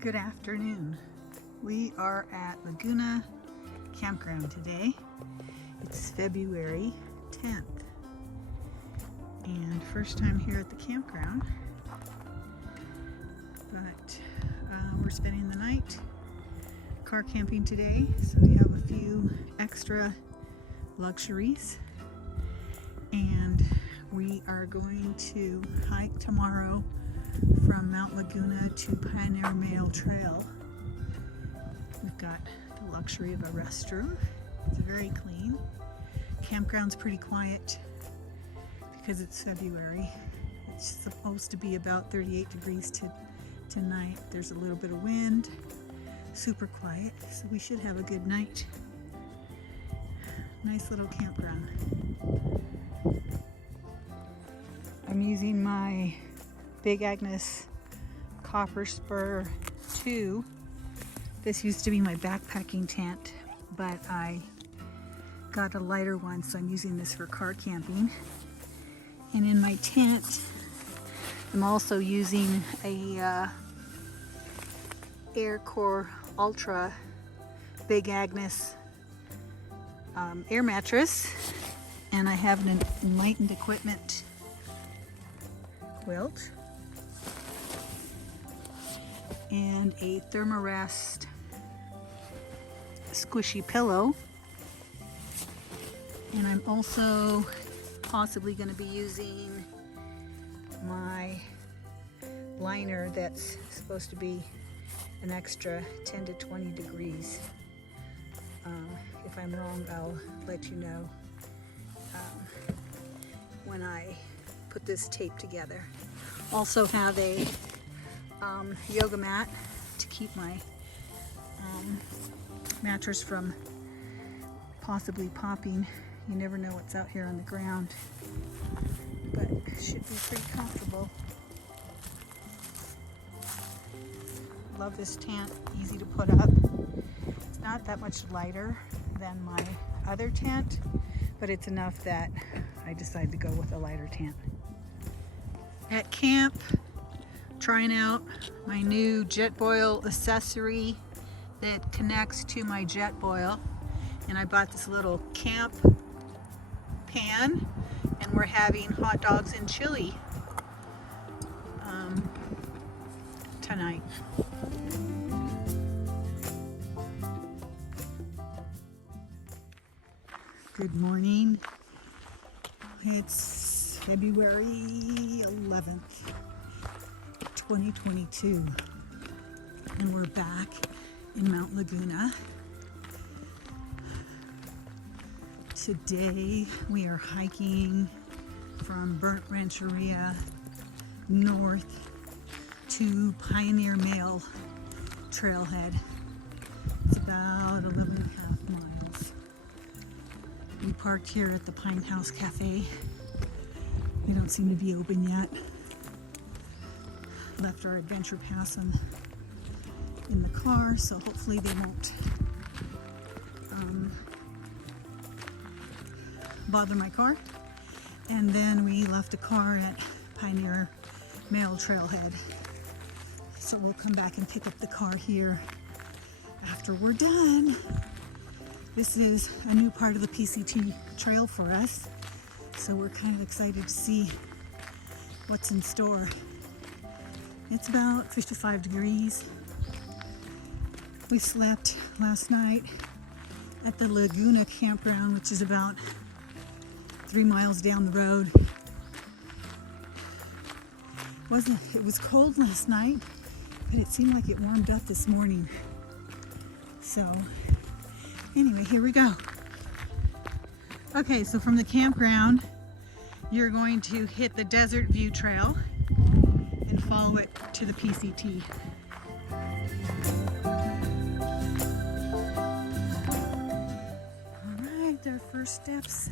Good afternoon. We are at Laguna Campground today. It's February 10th and first time here at the campground, but we're spending the night car camping today, so we have a few extra luxuries, and we are going to hike tomorrow from Mount Laguna to Pioneer Mail Trail. We've got the luxury of a restroom. It's very clean. Campground's pretty quiet because it's February. It's supposed to be about 38 degrees tonight. There's a little bit of wind, super quiet, so we should have a good night. Nice little campground. I'm using my Big Agnes Copper Spur 2. This used to be my backpacking tent, but I got a lighter one, so I'm using this for car camping. And in my tent, I'm also using a Aircore Ultra Big Agnes air mattress, and I have an Enlightened Equipment quilt and a Thermarest squishy pillow, and I'm also possibly going to be using my liner that's supposed to be an extra 10 to 20 degrees. If I'm wrong, I'll let you know when I put this tape together. Also have a yoga mat to keep my mattress from possibly popping. You never know what's out here on the ground, but it should be pretty comfortable. Love this tent, easy to put up. It's not that much lighter than my other tent, but it's enough that I decided to go with a lighter tent. At camp, trying out my new Jetboil accessory that connects to my Jetboil, and I bought this little camp pan, and we're having hot dogs and chili tonight. Good morning. It's February 11th, 2022, and we're back in Mount Laguna. Today we are hiking from Burnt Rancheria north to Pioneer Mail Trailhead. It's about 11.5 miles. We parked here at the Pine House Cafe. They don't seem to be open yet. Left our adventure pass in the car, so hopefully they won't bother my car. And then we left a car at Pioneer Mail Trailhead. So we'll come back and pick up the car here after we're done. This is a new part of the PCT trail for us, so we're kind of excited to see what's in store. It's about 55 degrees. We slept last night at the Laguna Campground, which is about 3 miles down the road. It was cold last night, but it seemed like it warmed up this morning. So anyway, here we go. Okay, so from the campground, you're going to hit the Desert View Trail and follow it to the PCT. All right, our first steps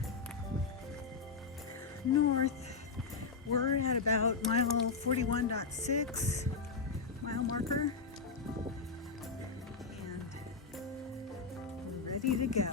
north. We're at about mile 41.6 mile marker, and ready to go.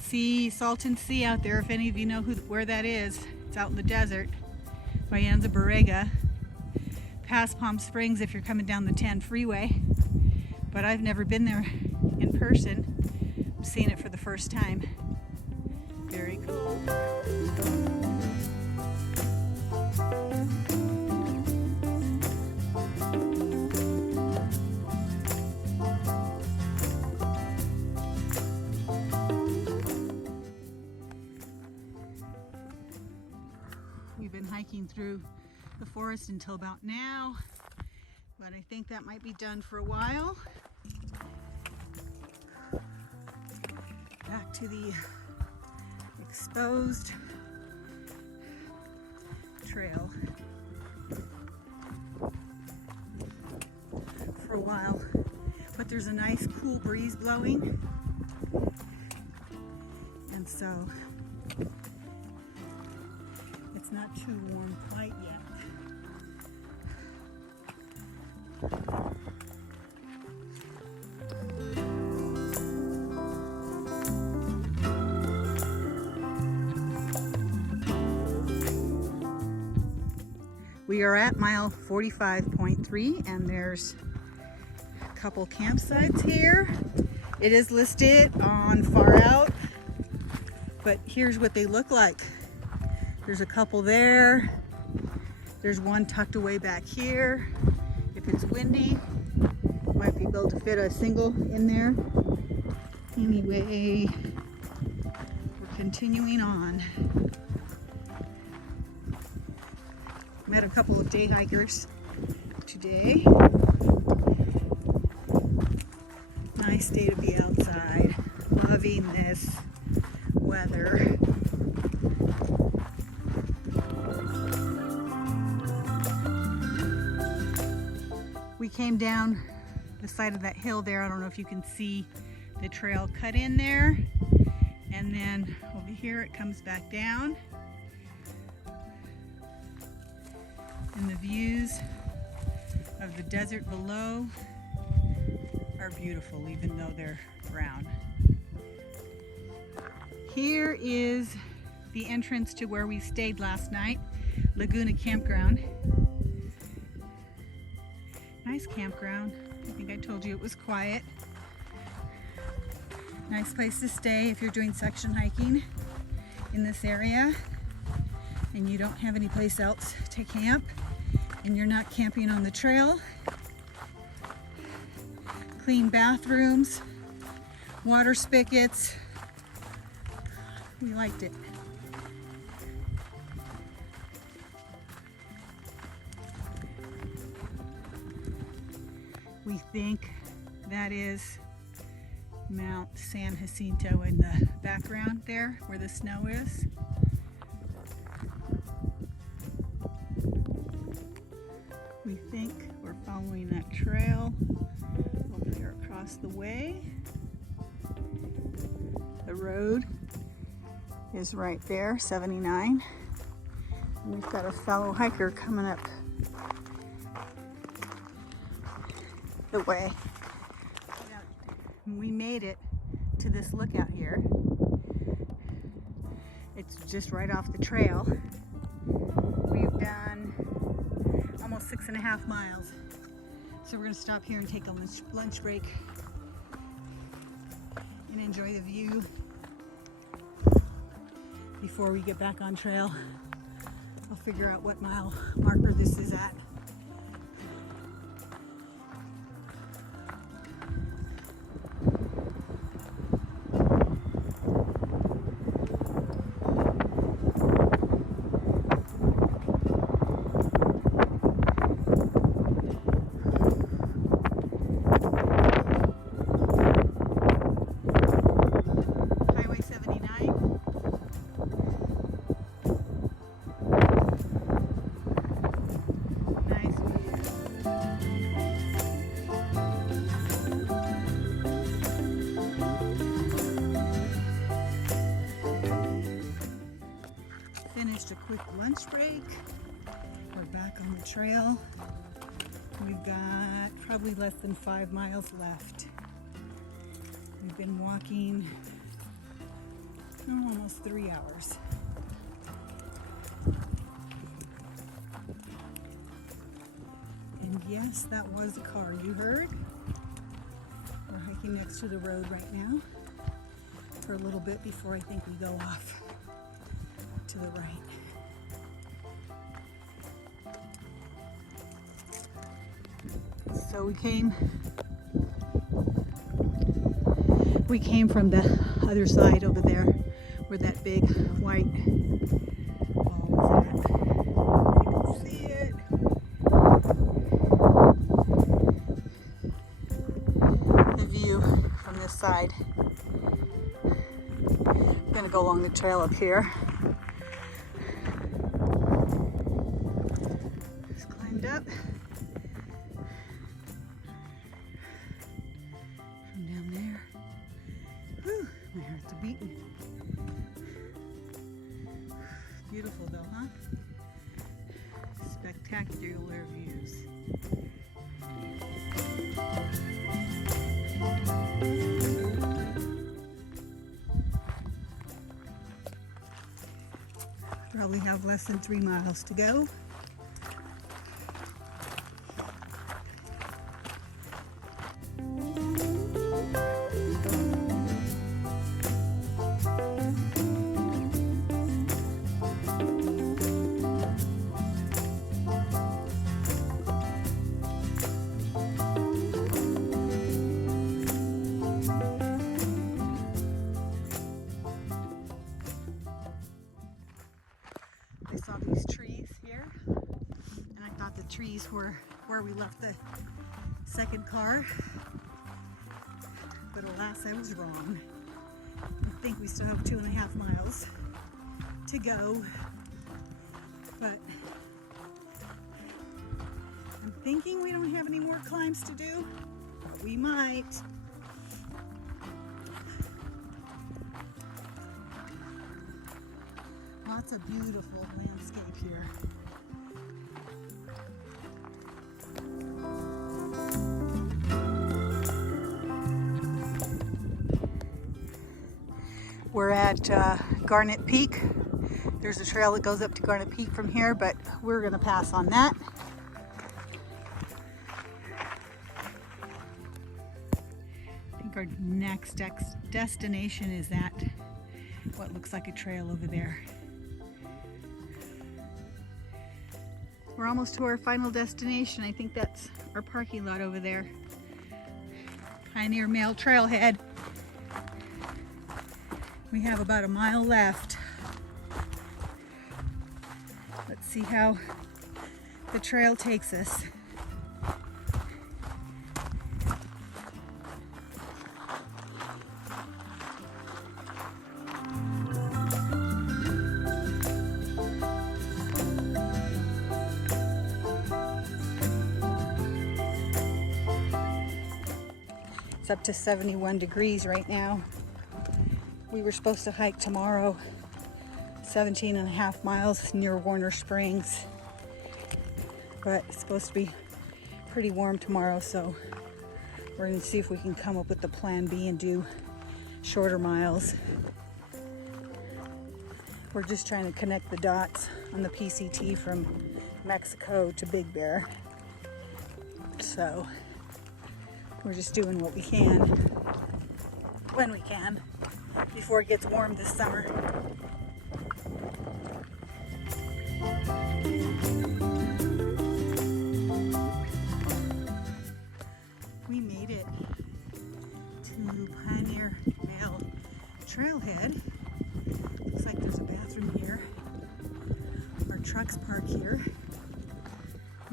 See Salton Sea out there, if any of you know where that is. It's out in the desert by Anza Borrega, past Palm Springs if you're coming down the 10 freeway. But I've never been there in person. I'm seeing it for the first time. Very cool. We've been hiking through the forest until about now, but I think that might be done for a while. Back to the exposed trail for a while, but there's a nice cool breeze blowing, and so it's not too warm quite yet. We are at mile 45.3 and there's a couple campsites here. It is listed on Far Out, but here's what they look like. There's a couple there. There's one tucked away back here. If it's windy, might be able to fit a single in there. Anyway, we're continuing on. Met a couple of day hikers today. Nice day to be outside. Loving this weather. We came down the side of that hill there. I don't know if you can see the trail cut in there. And then over here it comes back down. And the views of the desert below are beautiful, even though they're brown. Here is the entrance to where we stayed last night, Laguna Campground. Nice campground. I think I told you it was quiet. Nice place to stay if you're doing section hiking in this area and you don't have any place else to camp and you're not camping on the trail. Clean bathrooms, water spigots. We liked it. We think that is Mount San Jacinto in the background there where the snow is. We think we're following that trail over there across the way. The road is right there, 79. And we've got a fellow hiker coming up the way. We made it to this lookout here. It's just right off the trail. We've done almost 6.5 miles. So we're gonna stop here and take a lunch break and enjoy the view before we get back on trail. I'll figure out what mile marker this is at. quick lunch break. We're back on the trail. We've got probably less than 5 miles left. We've been walking almost 3 hours. And yes, that was a car you heard. We're hiking next to the road right now for a little bit before I think we go off to the right. So we came from the other side over there where that big white wall was at. You can see it. The view from this side. I'm gonna go along the trail up here. Just climbed up. From down there. Whew, my heart's a beating. Beautiful though, huh? Spectacular views. Probably have less than 3 miles to go. I saw these trees here, and I thought the trees were where we left the second car, but alas, I was wrong. I think we still have 2.5 miles to go, but I'm thinking we don't have any more climbs to do, but we might. Lots of beautiful landscape here. We're at Garnet Peak. There's a trail that goes up to Garnet Peak from here, but we're gonna pass on that. I think our next destination is at what looks like a trail over there. We're almost to our final destination. I think that's our parking lot over there. Pioneer Mail Trailhead. We have about a mile left. Let's see how the trail takes us. It's up to 71 degrees right now. We were supposed to hike tomorrow, 17.5 miles near Warner Springs, but it's supposed to be pretty warm tomorrow, so we're going to see if we can come up with the plan B and do shorter miles. We're just trying to connect the dots on the PCT from Mexico to Big Bear. So we're just doing what we can, when we can, before it gets warm this summer. We made it to Pioneer Mail Trailhead. Looks like there's a bathroom here. Our trucks park here.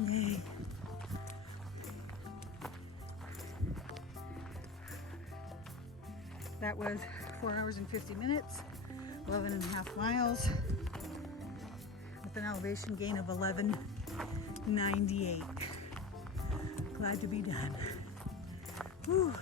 Yay. That was 4 hours and 50 minutes, 11.5 miles, with an elevation gain of 1198. Glad to be done. Whew.